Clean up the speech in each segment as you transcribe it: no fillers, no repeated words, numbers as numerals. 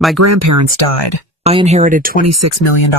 My grandparents died. I inherited $26 million.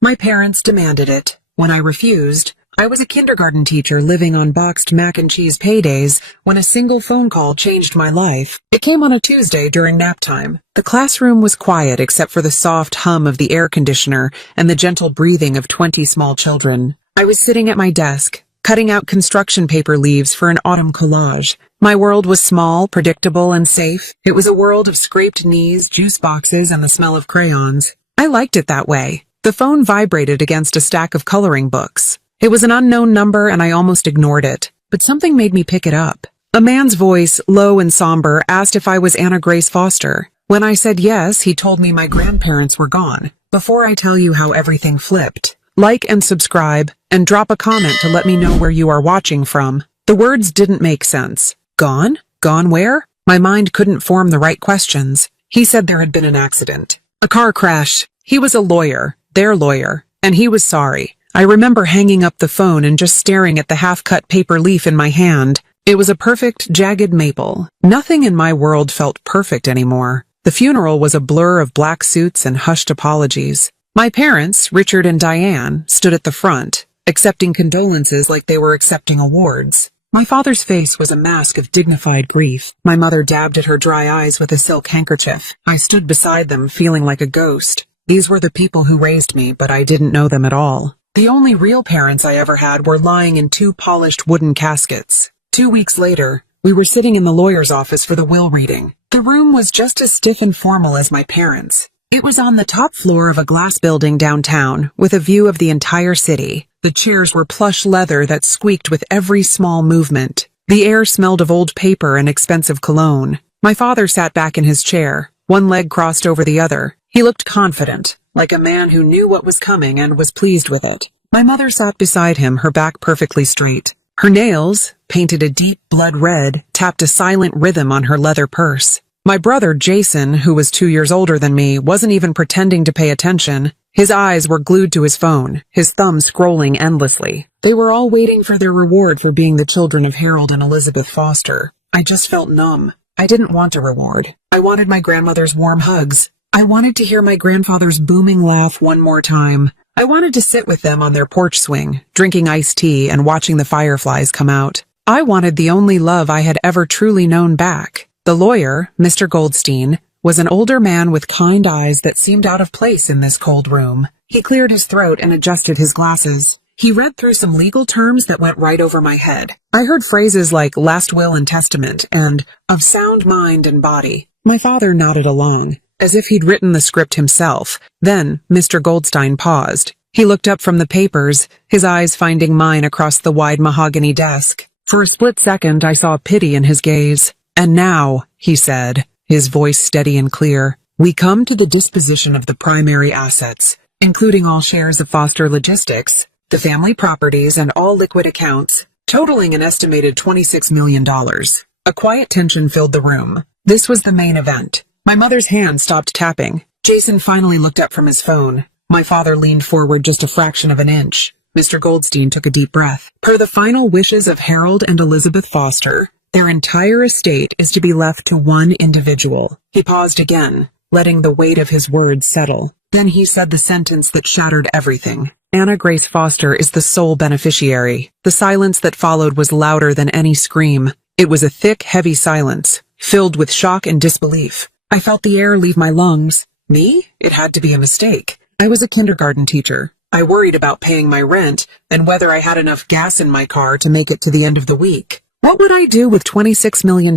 My parents demanded it. When I refused, I was a kindergarten teacher living on boxed mac and cheese paydays when a single phone call changed my life. It came on a Tuesday during nap time. The classroom was quiet except for the soft hum of the air conditioner and the gentle breathing of 20 small children. I was sitting at my desk, cutting out construction paper leaves for an autumn collage. My world was small, predictable, and safe. It was a world of scraped knees, juice boxes, and the smell of crayons. I liked it that way. The phone vibrated against a stack of coloring books. It was an unknown number and I almost ignored it, but something made me pick it up. A man's voice, low and somber, asked if I was Anna Grace Foster. When I said yes, he told me my grandparents were gone. Before I tell you how everything flipped, like and subscribe, and drop a comment to let me know where you are watching from. The words didn't make sense. Gone? Gone where? My mind couldn't form the right questions. He said there had been an accident. A car crash. He was a lawyer, their lawyer, and he was sorry. I remember hanging up the phone and just staring at the half-cut paper leaf in my hand. It was a perfect, jagged maple. Nothing in my world felt perfect anymore. The funeral was a blur of black suits and hushed apologies. My parents, Richard and Diane, stood at the front, accepting condolences like they were accepting awards. My father's face was a mask of dignified grief. My mother dabbed at her dry eyes with a silk handkerchief. I stood beside them, feeling like a ghost. These were the people who raised me, but I didn't know them at all. The only real parents I ever had were lying in 2 polished wooden caskets. 2 weeks later, we were sitting in the lawyer's office for the will reading. The room was just as stiff and formal as my parents'. It was on the top floor of a glass building downtown, with a view of the entire city. The chairs were plush leather that squeaked with every small movement. The air smelled of old paper and expensive cologne. My father sat back in his chair, one leg crossed over the other. He looked confident, like a man who knew what was coming and was pleased with it. My mother sat beside him, her back perfectly straight. Her nails, painted a deep blood red, tapped a silent rhythm on her leather purse. My brother, Jason, who was 2 years older than me, wasn't even pretending to pay attention. His eyes were glued to his phone, his thumb scrolling endlessly. They were all waiting for their reward for being the children of Harold and Elizabeth Foster. I just felt numb. I didn't want a reward. I wanted my grandmother's warm hugs. I wanted to hear my grandfather's booming laugh one more time. I wanted to sit with them on their porch swing, drinking iced tea and watching the fireflies come out. I wanted the only love I had ever truly known back. The lawyer, Mr. Goldstein, was an older man with kind eyes that seemed out of place in this cold room. He cleared his throat and adjusted his glasses. He read through some legal terms that went right over my head. I heard phrases like last will and testament and of sound mind and body. My father nodded along, as if he'd written the script himself. Then Mr. Goldstein paused. He looked up from the papers, his eyes finding mine across the wide mahogany desk. For a split second, I saw pity in his gaze. "And now," he said, his voice steady and clear, "we come to the disposition of the primary assets, including all shares of Foster Logistics, the family properties, and all liquid accounts, totaling an estimated $26 million. A quiet tension filled the room. This was the main event. My mother's hand stopped tapping. Jason finally looked up from his phone. My father leaned forward just a fraction of an inch. Mr. Goldstein took a deep breath. Per the final wishes of Harold and Elizabeth Foster, their entire estate is to be left to one individual. He paused again, letting the weight of his words settle. Then he said the sentence that shattered everything. Anna Grace Foster is the sole beneficiary. The silence that followed was louder than any scream. It was a thick, heavy silence, filled with shock and disbelief. I felt the air leave my lungs. Me? It had to be a mistake. I was a kindergarten teacher. I worried about paying my rent and whether I had enough gas in my car to make it to the end of the week. What would I do with $26 million?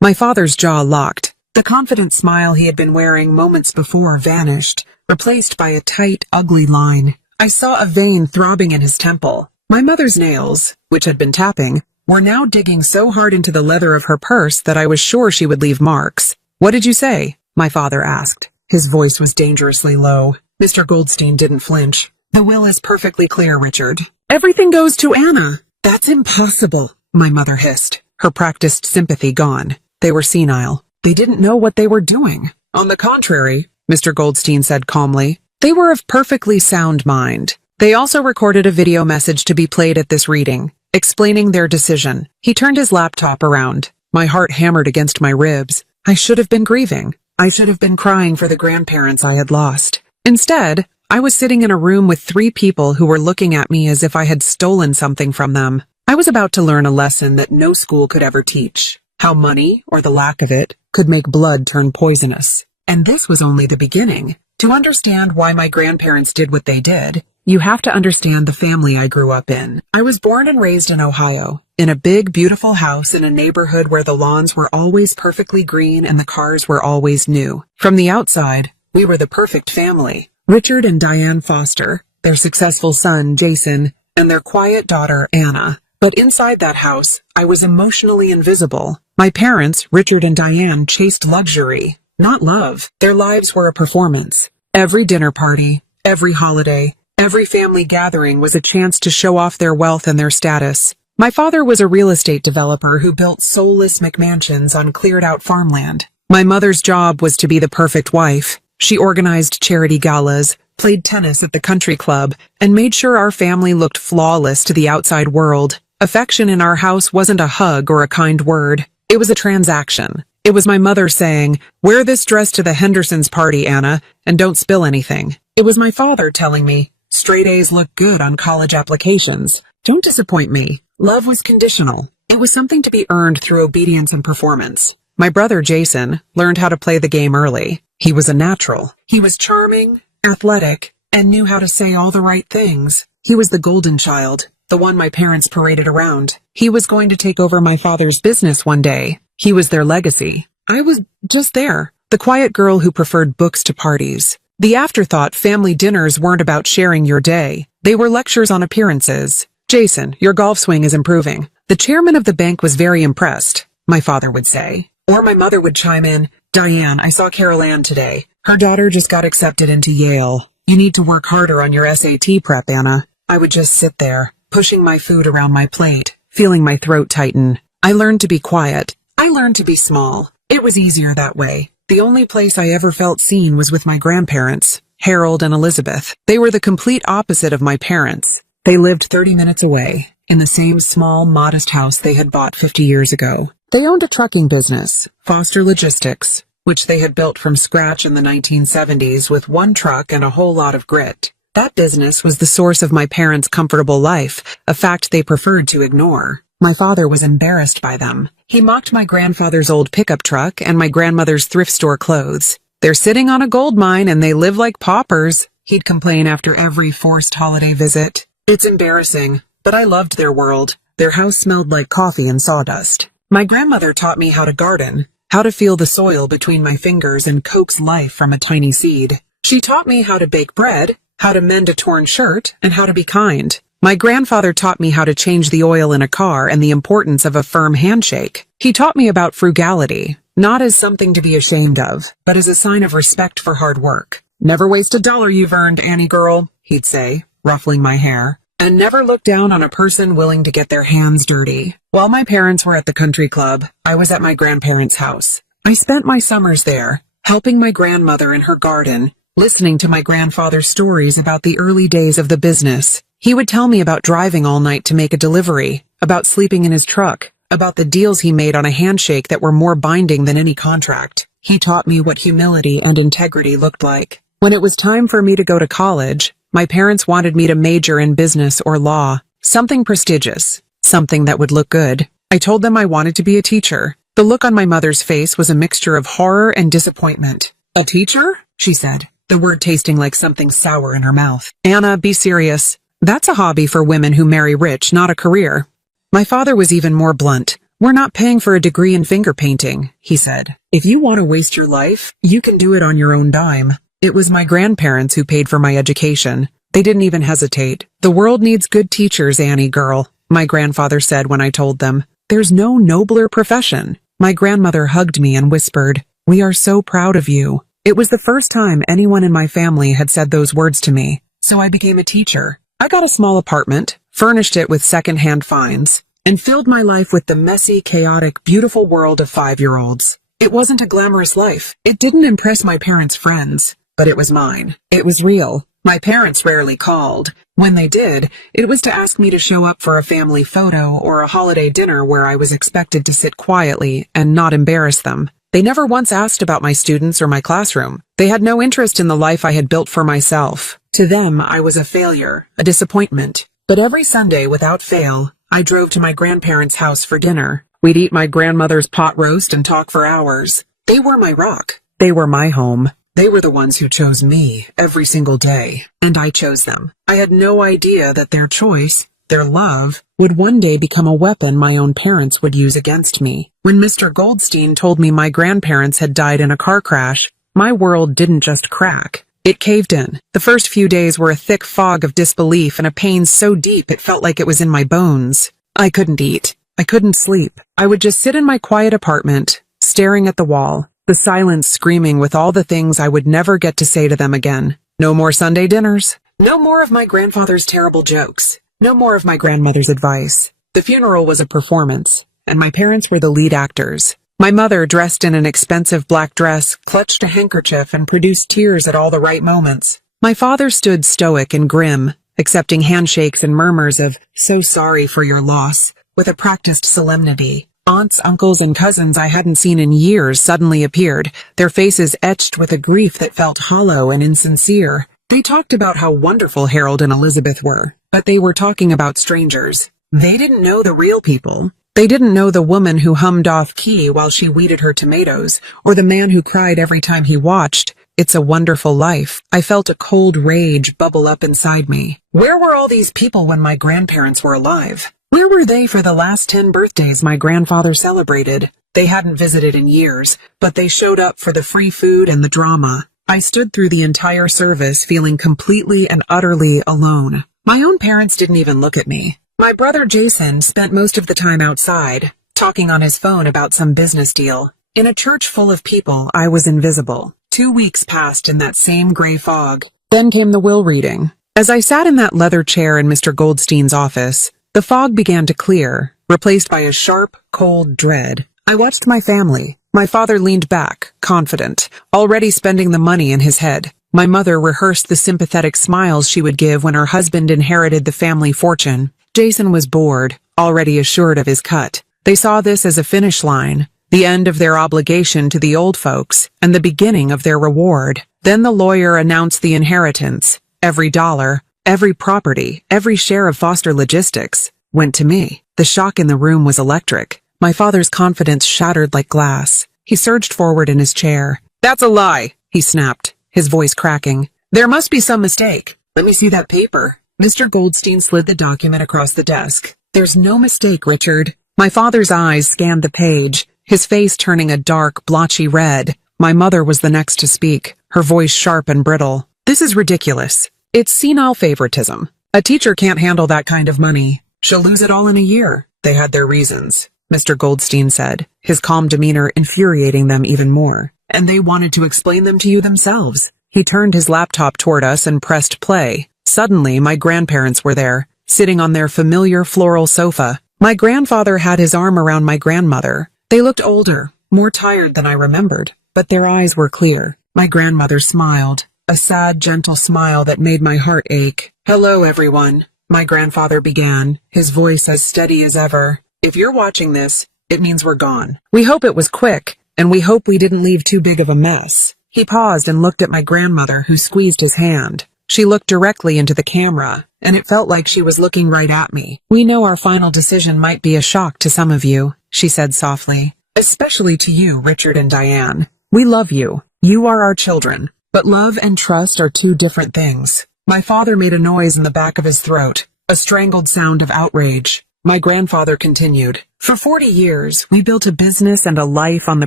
My father's jaw locked. The confident smile he had been wearing moments before vanished, replaced by a tight, ugly line. I saw a vein throbbing in his temple. My mother's nails, which had been tapping, were now digging so hard into the leather of her purse that I was sure she would leave marks. "What did you say?" my father asked. His voice was dangerously low. Mr. Goldstein didn't flinch. "The will is perfectly clear, Richard. Everything goes to Anna." "That's impossible," my mother hissed, her practiced sympathy gone. They were senile. They didn't know what they were doing. "On the contrary," Mr. Goldstein said calmly, "they were of perfectly sound mind." They also recorded a video message to be played at this reading, explaining their decision. He turned his laptop around. My heart hammered against my ribs. I should have been grieving. I should have been crying for the grandparents I had lost. Instead, I was sitting in a room with 3 people who were looking at me as if I had stolen something from them. I was about to learn a lesson that no school could ever teach: how money, or the lack of it, could make blood turn poisonous. And this was only the beginning. To understand why my grandparents did what they did, you have to understand the family I grew up in. I was born and raised in Ohio, in a big, beautiful house in a neighborhood where the lawns were always perfectly green and the cars were always new. From the outside, we were the perfect family. Richard and Diane Foster, their successful son, Jason, and their quiet daughter, Anna. But inside that house, I was emotionally invisible. My parents, Richard and Diane, chased luxury, not love. Their lives were a performance. Every dinner party, every holiday, every family gathering was a chance to show off their wealth and their status. My father was a real estate developer who built soulless McMansions on cleared-out farmland. My mother's job was to be the perfect wife. She organized charity galas, played tennis at the country club, and made sure our family looked flawless to the outside world. Affection in our house wasn't a hug or a kind word. It was a transaction. It was my mother saying, "Wear this dress to the Hendersons' party, Anna, and don't spill anything." It was my father telling me, "Straight A's look good on college applications. Don't disappoint me." Love was conditional. It was something to be earned through obedience and performance. My brother Jason learned how to play the game early. He was a natural. He was charming, athletic, and knew how to say all the right things. He was the golden child, the one my parents paraded around. He was going to take over my father's business one day. He was their legacy. I was just there, the quiet girl who preferred books to parties. The afterthought family dinners weren't about sharing your day. They were lectures on appearances. "Jason, your golf swing is improving." The chairman of the bank was very impressed, my father would say. Or my mother would chime in, "Diane, I saw Carol Ann today. Her daughter just got accepted into Yale. You need to work harder on your SAT prep, Anna." I would just sit there, pushing my food around my plate, feeling my throat tighten. I learned to be quiet. I learned to be small. It was easier that way. The only place I ever felt seen was with my grandparents, Harold and Elizabeth. They were the complete opposite of my parents. They lived 30 minutes away, in the same small, modest house they had bought 50 years ago. They owned a trucking business, Foster Logistics, which they had built from scratch in the 1970s with one truck and a whole lot of grit. That business was the source of my parents' comfortable life, a fact they preferred to ignore. My father was embarrassed by them. He mocked my grandfather's old pickup truck and my grandmother's thrift store clothes. "They're sitting on a gold mine and they live like paupers," he'd complain after every forced holiday visit. It's embarrassing, but I loved their world. Their house smelled like coffee and sawdust. My grandmother taught me how to garden, how to feel the soil between my fingers and coax life from a tiny seed. She taught me how to bake bread, how to mend a torn shirt, and how to be kind. My grandfather taught me how to change the oil in a car and the importance of a firm handshake. He taught me about frugality, not as something to be ashamed of, but as a sign of respect for hard work. "Never waste a dollar you've earned, Annie girl," he'd say, ruffling my hair. And never look down on a person willing to get their hands dirty. While my parents were at the country club, I was at my grandparents' house. I spent my summers there, helping my grandmother in her garden, listening to my grandfather's stories about the early days of the business. He would tell me about driving all night to make a delivery, about sleeping in his truck, about the deals he made on a handshake that were more binding than any contract. He taught me what humility and integrity looked like. When it was time for me to go to college, my parents wanted me to major in business or law, something prestigious, something that would look good. I told them I wanted to be a teacher. The look on my mother's face was a mixture of horror and disappointment. "A teacher?" she said, the word tasting like something sour in her mouth. "Anna, be serious. That's a hobby for women who marry rich, not a career." My father was even more blunt. "We're not paying for a degree in finger painting," he said. "If you want to waste your life, you can do it on your own dime." It was my grandparents who paid for my education. They didn't even hesitate. "The world needs good teachers, Annie girl," my grandfather said when I told them. "There's no nobler profession." My grandmother hugged me and whispered, "We are so proud of you." It was the first time anyone in my family had said those words to me. So I became a teacher. I got a small apartment, furnished it with second-hand finds, and filled my life with the messy, chaotic, beautiful world of 5-year-olds. It wasn't a glamorous life. It didn't impress my parents' friends. But it was mine. It was real. My parents rarely called. When they did, it was to ask me to show up for a family photo or a holiday dinner where I was expected to sit quietly and not embarrass them. They never once asked about my students or my classroom. They had no interest in the life I had built for myself. To them, I was a failure, a disappointment. But every Sunday, without fail, I drove to my grandparents' house for dinner. We'd eat my grandmother's pot roast and talk for hours. They were my rock. They were my home. They were the ones who chose me every single day, and I chose them. I had no idea that their choice, their love, would one day become a weapon my own parents would use against me. When Mr. Goldstein told me my grandparents had died in a car crash, my world didn't just crack. It caved in. The first few days were a thick fog of disbelief and a pain so deep it felt like it was in my bones. I couldn't eat. I couldn't sleep. I would just sit in my quiet apartment, staring at the wall, the silence screaming with all the things I would never get to say to them again. No more Sunday dinners. No more of my grandfather's terrible jokes. No more of my grandmother's advice. The funeral was a performance, and my parents were the lead actors. My mother, dressed in an expensive black dress, clutched a handkerchief and produced tears at all the right moments. My father stood stoic and grim, accepting handshakes and murmurs of, "So sorry for your loss," with a practiced solemnity. Aunts, uncles, and cousins I hadn't seen in years suddenly appeared, their faces etched with a grief that felt hollow and insincere. They talked about how wonderful Harold and Elizabeth were, but they were talking about strangers. They didn't know the real people. They didn't know the woman who hummed off-key while she weeded her tomatoes, or the man who cried every time he watched It's a Wonderful Life. I felt a cold rage bubble up inside me. Where were all these people when my grandparents were alive? Where were they for the last 10 birthdays my grandfather celebrated? They hadn't visited in years, but they showed up for the free food and the drama. I stood through the entire service feeling completely and utterly alone. My own parents didn't even look at me. My brother Jason spent most of the time outside, talking on his phone about some business deal. In a church full of people, I was invisible. 2 weeks passed in that same gray fog. Then came the will reading. As I sat in that leather chair in Mr. Goldstein's office, the fog began to clear, replaced by a sharp, cold dread. I watched my family. My father leaned back, confident, already spending the money in his head. My mother rehearsed the sympathetic smiles she would give when her husband inherited the family fortune. Jason was bored, already assured of his cut. They saw this as a finish line, the end of their obligation to the old folks, and the beginning of their reward. Then the lawyer announced the inheritance. Every dollar, every property, every share of Foster Logistics went to me. The shock in the room was electric. My father's confidence shattered like glass. He surged forward in his chair. "That's a lie," he snapped, his voice cracking. "There must be some mistake. Let me see that paper." Mr. Goldstein slid the document across the desk. "There's no mistake, Richard." My father's eyes scanned the page, his face turning a dark, blotchy red. My mother was the next to speak, her voice sharp and brittle. "This is ridiculous. It's senile favoritism. A teacher can't handle that kind of money. She'll lose it all in a year." "They had their reasons," Mr. Goldstein said, his calm demeanor infuriating them even more. "And they wanted to explain them to you themselves." He turned his laptop toward us and pressed play. Suddenly, my grandparents were there, sitting on their familiar floral sofa. My grandfather had his arm around my grandmother. They looked older, more tired than I remembered, but their eyes were clear. My grandmother smiled, a sad, gentle smile that made my heart ache. "Hello, everyone," my grandfather began, his voice as steady as ever. "If you're watching this, it means we're gone. We hope it was quick, and we hope we didn't leave too big of a mess." He paused and looked at my grandmother, who squeezed his hand. She looked directly into the camera, and it felt like she was looking right at me. "We know our final decision might be a shock to some of you," she said softly. "Especially to you, Richard and Diane. We love you. You are our children. But love and trust are two different things." My father made a noise in the back of his throat, a strangled sound of outrage. My grandfather continued. "For 40 years, we built a business and a life on the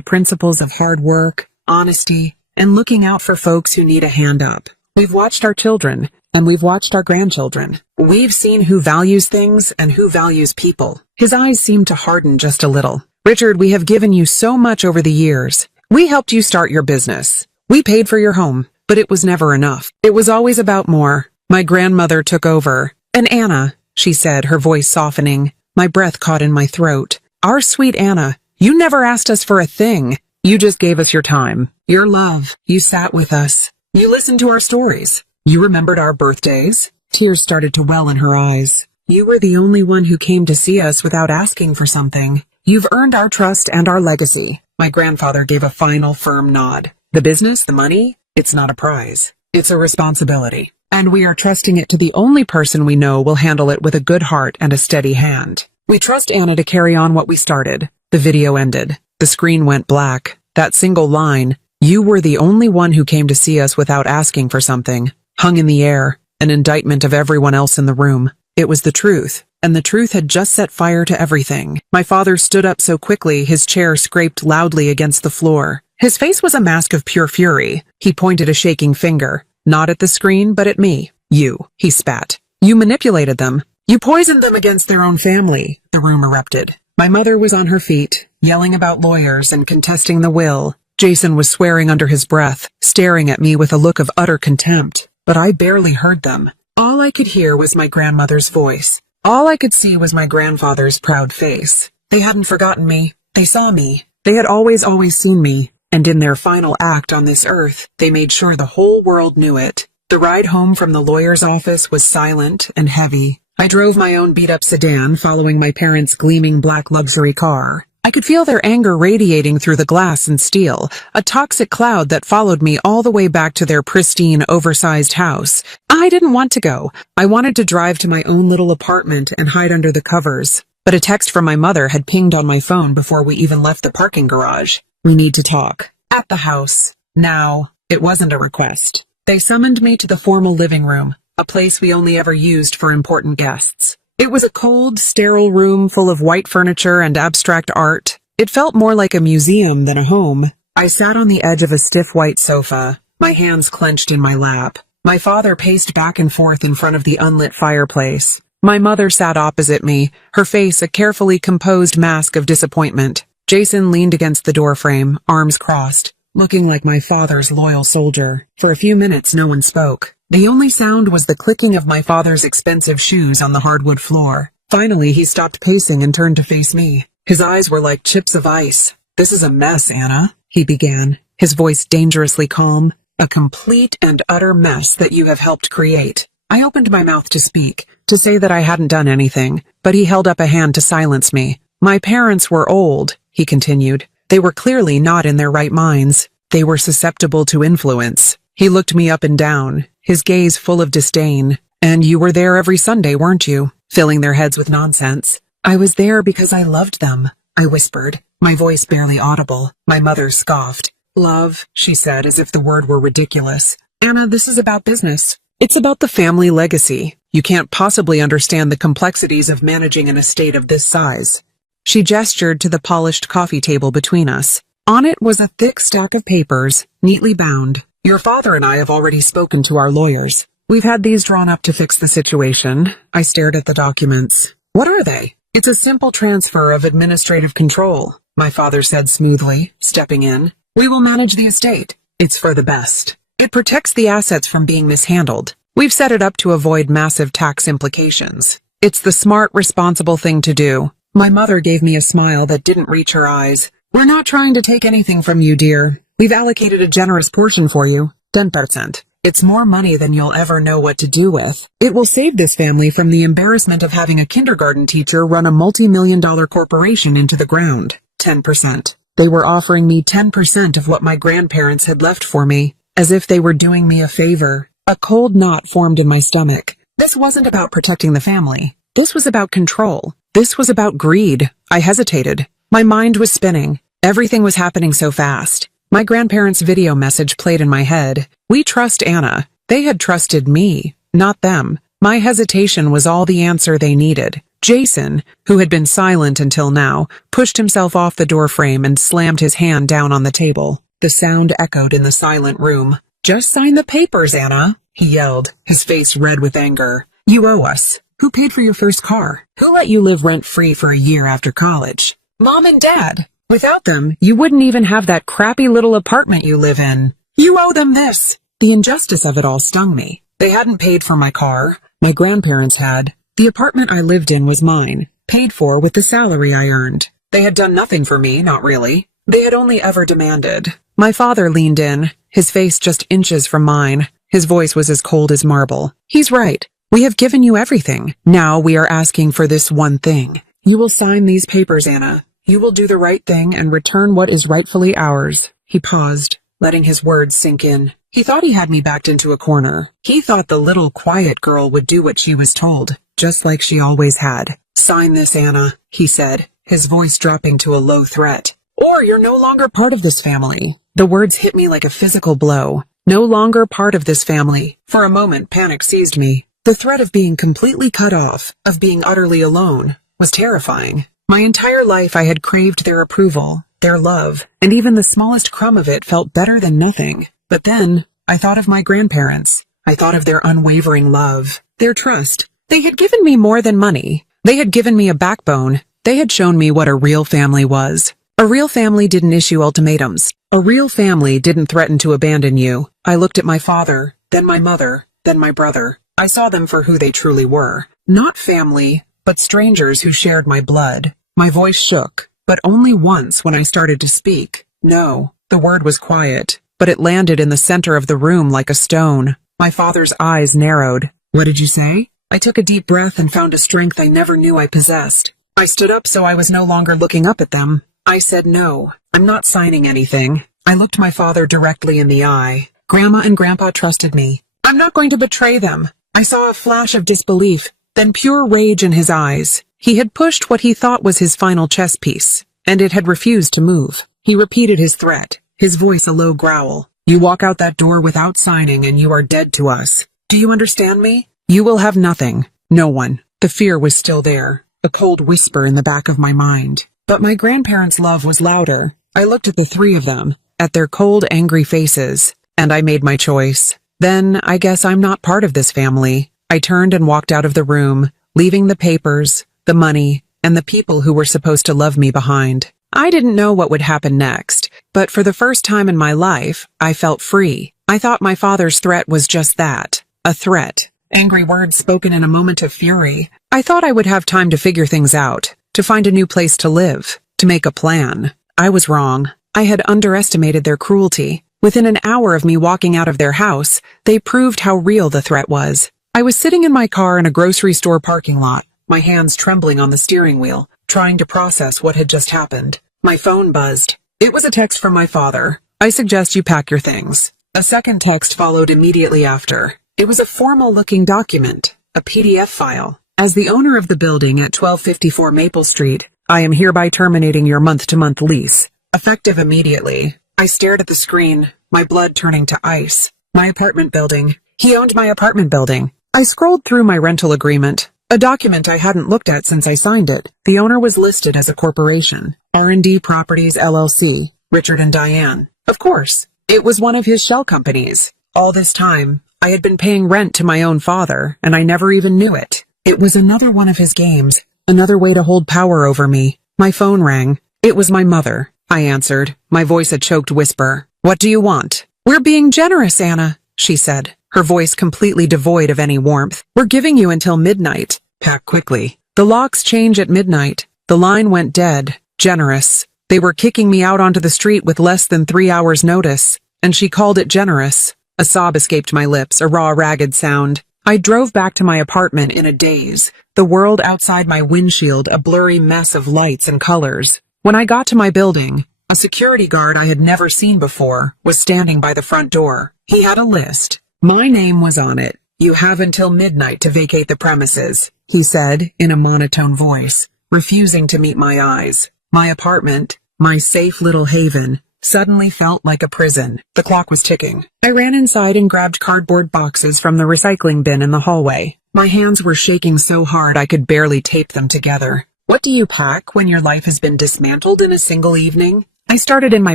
principles of hard work, honesty, and looking out for folks who need a hand up. We've watched our children, and we've watched our grandchildren. We've seen who values things and who values people." His eyes seemed to harden just a little. "Richard, we have given you so much over the years. We helped you start your business. We paid for your home, but it was never enough. It was always about more." My grandmother took over. "And Anna," she said, her voice softening. My breath caught in my throat. "Our sweet Anna, you never asked us for a thing. You just gave us your time, your love. You sat with us. You listened to our stories. You remembered our birthdays." Tears started to well in her eyes. "You were the only one who came to see us without asking for something. You've earned our trust and our legacy." My grandfather gave a final firm nod. The business, the money, it's not a prize. It's a responsibility. And we are trusting it to the only person we know will handle it with a good heart and a steady hand. We trust Anna to carry on what we started. The video ended. The screen went black. That single line, "You were the only one who came to see us without asking for something," hung in the air, an indictment of everyone else in the room. It was the truth, and the truth had just set fire to everything. My father stood up so quickly his chair scraped loudly against the floor. His face was a mask of pure fury. He pointed a shaking finger, not at the screen, but at me. "You," he spat. "You manipulated them. You poisoned them against their own family," the room erupted. My mother was on her feet, yelling about lawyers and contesting the will. Jason was swearing under his breath, staring at me with a look of utter contempt. But I barely heard them. All I could hear was my grandmother's voice. All I could see was my grandfather's proud face. They hadn't forgotten me. They saw me. They had always seen me. And in their final act on this earth, they made sure the whole world knew it. The ride home from the lawyer's office was silent and heavy. I drove my own beat-up sedan, following my parents' gleaming black luxury car. I could feel their anger radiating through the glass and steel, a toxic cloud that followed me all the way back to their pristine, oversized house. I didn't want to go. I wanted to drive to my own little apartment and hide under the covers. But a text from my mother had pinged on my phone before we even left the parking garage. "We need to talk. At the house. Now." It wasn't a request. They summoned me to the formal living room, a place we only ever used for important guests. It was a cold, sterile room full of white furniture and abstract art. It felt more like a museum than a home. I sat on the edge of a stiff white sofa, my hands clenched in my lap. My father paced back and forth in front of the unlit fireplace. My mother sat opposite me, her face a carefully composed mask of disappointment. Jason leaned against the doorframe, arms crossed, looking like my father's loyal soldier. For a few minutes, no one spoke. The only sound was the clicking of my father's expensive shoes on the hardwood floor. Finally, he stopped pacing and turned to face me. His eyes were like chips of ice. "This is a mess, Anna," he began, his voice dangerously calm. "A complete and utter mess that you have helped create." I opened my mouth to speak, to say that I hadn't done anything, but he held up a hand to silence me. "My parents were old," he continued. "They were clearly not in their right minds. They were susceptible to influence." He looked me up and down, his gaze full of disdain. "And you were there every Sunday, weren't you? Filling their heads with nonsense." "I was there because I loved them," I whispered, my voice barely audible. My mother scoffed. "Love," she said, as if the word were ridiculous. "Anna, this is about business. It's about the family legacy. You can't possibly understand the complexities of managing an estate of this size." She gestured to the polished coffee table between us. On it was a thick stack of papers, neatly bound. "Your father and I have already spoken to our lawyers. We've had these drawn up to fix the situation." I stared at the documents. "What are they?" "It's a simple transfer of administrative control," my father said smoothly, stepping in. "We will manage the estate. It's for the best. It protects the assets from being mishandled. We've set it up to avoid massive tax implications. It's the smart, responsible thing to do." My mother gave me a smile that didn't reach her eyes. "We're not trying to take anything from you, dear. We've allocated a generous portion for you, 10%. It's more money than you'll ever know what to do with. It will save this family from the embarrassment of having a kindergarten teacher run a multi-million-dollar corporation into the ground. 10%. They were offering me 10% of what my grandparents had left for me, as if they were doing me a favor. A cold knot formed in my stomach. This wasn't about protecting the family. This was about control. This was about greed. I hesitated. My mind was spinning. Everything was happening so fast. My grandparents' video message played in my head. "We trust Anna." They had trusted me, not them. My hesitation was all the answer they needed. Jason, who had been silent until now, pushed himself off the doorframe and slammed his hand down on the table. The sound echoed in the silent room. "Just sign the papers, Anna," he yelled, his face red with anger. "You owe us. Who paid for your first car? Who let you live rent-free for a year after college? Mom and Dad. Without them, you wouldn't even have that crappy little apartment you live in. You owe them this." The injustice of it all stung me. They hadn't paid for my car. My grandparents had. The apartment I lived in was mine, paid for with the salary I earned. They had done nothing for me, not really. They had only ever demanded. My father leaned in, his face just inches from mine. His voice was as cold as marble. "He's right. We have given you everything. Now we are asking for this one thing. You will sign these papers, Anna. You will do the right thing and return what is rightfully ours. He paused, letting his words sink in. He thought he had me backed into a corner. He thought the little quiet girl would do what she was told, just like she always had. Sign this, Anna, he said, his voice dropping to a low threat. Or you're no longer part of this family. The words hit me like a physical blow. No longer part of this family. For a moment, panic seized me. The threat of being completely cut off, of being utterly alone, was terrifying. My entire life I had craved their approval, their love, and even the smallest crumb of it felt better than nothing. But then, I thought of my grandparents. I thought of their unwavering love, their trust. They had given me more than money. They had given me a backbone. They had shown me what a real family was. A real family didn't issue ultimatums. A real family didn't threaten to abandon you. I looked at my father, then my mother, then my brother. I saw them for who they truly were. Not family, but strangers who shared my blood. My voice shook, but only once when I started to speak. No, the word was quiet, but it landed in the center of the room like a stone. My father's eyes narrowed. What did you say? I took a deep breath and found a strength I never knew I possessed. I stood up so I was no longer looking up at them. I said no, I'm not signing anything. I looked my father directly in the eye. Grandma and Grandpa trusted me. I'm not going to betray them. I saw a flash of disbelief, then pure rage in his eyes. He had pushed what he thought was his final chess piece, and it had refused to move. He repeated his threat, his voice a low growl. You walk out that door without signing and you are dead to us. Do you understand me? You will have nothing. No one. The fear was still there, a cold whisper in the back of my mind. But my grandparents' love was louder. I looked at the three of them, at their cold, angry faces, and I made my choice. Then, I guess I'm not part of this family. I turned and walked out of the room, leaving the papers, the money, and the people who were supposed to love me behind. I didn't know what would happen next, but for the first time in my life, I felt free. I thought my father's threat was just that, a threat. Angry words spoken in a moment of fury. I thought I would have time to figure things out, to find a new place to live, to make a plan. I was wrong. I had underestimated their cruelty. Within an hour of me walking out of their house, they proved how real the threat was. I was sitting in my car in a grocery store parking lot, my hands trembling on the steering wheel, trying to process what had just happened. My phone buzzed. It was a text from my father. I suggest you pack your things. A second text followed immediately after. It was a formal-looking document, a PDF file. As the owner of the building at 1254 Maple Street, I am hereby terminating your month-to-month lease, effective immediately. I stared at the screen, my blood turning to ice. My apartment building. He owned my apartment building. I scrolled through my rental agreement, a document I hadn't looked at since I signed it. The owner was listed as a corporation, R&D Properties LLC, Richard and Diane. Of course, it was one of his shell companies. All this time, I had been paying rent to my own father, and I never even knew it. It was another one of his games, another way to hold power over me. My phone rang. It was my mother. I answered, my voice a choked whisper. What do you want? We're being generous, Anna, she said, her voice completely devoid of any warmth. We're giving you until midnight. Pack quickly. The locks change at midnight. The line went dead. Generous. They were kicking me out onto the street with less than 3 hours' notice, and she called it generous. A sob escaped my lips, a raw, ragged sound. I drove back to my apartment in a daze, the world outside my windshield a blurry mess of lights and colors. When I got to my building, a security guard I had never seen before was standing by the front door. He had a list. My name was on it. You have until midnight to vacate the premises, he said in a monotone voice, refusing to meet my eyes. My apartment, my safe little haven, suddenly felt like a prison. The clock was ticking. I ran inside and grabbed cardboard boxes from the recycling bin in the hallway. My hands were shaking so hard I could barely tape them together. What do you pack when your life has been dismantled in a single evening? I started in my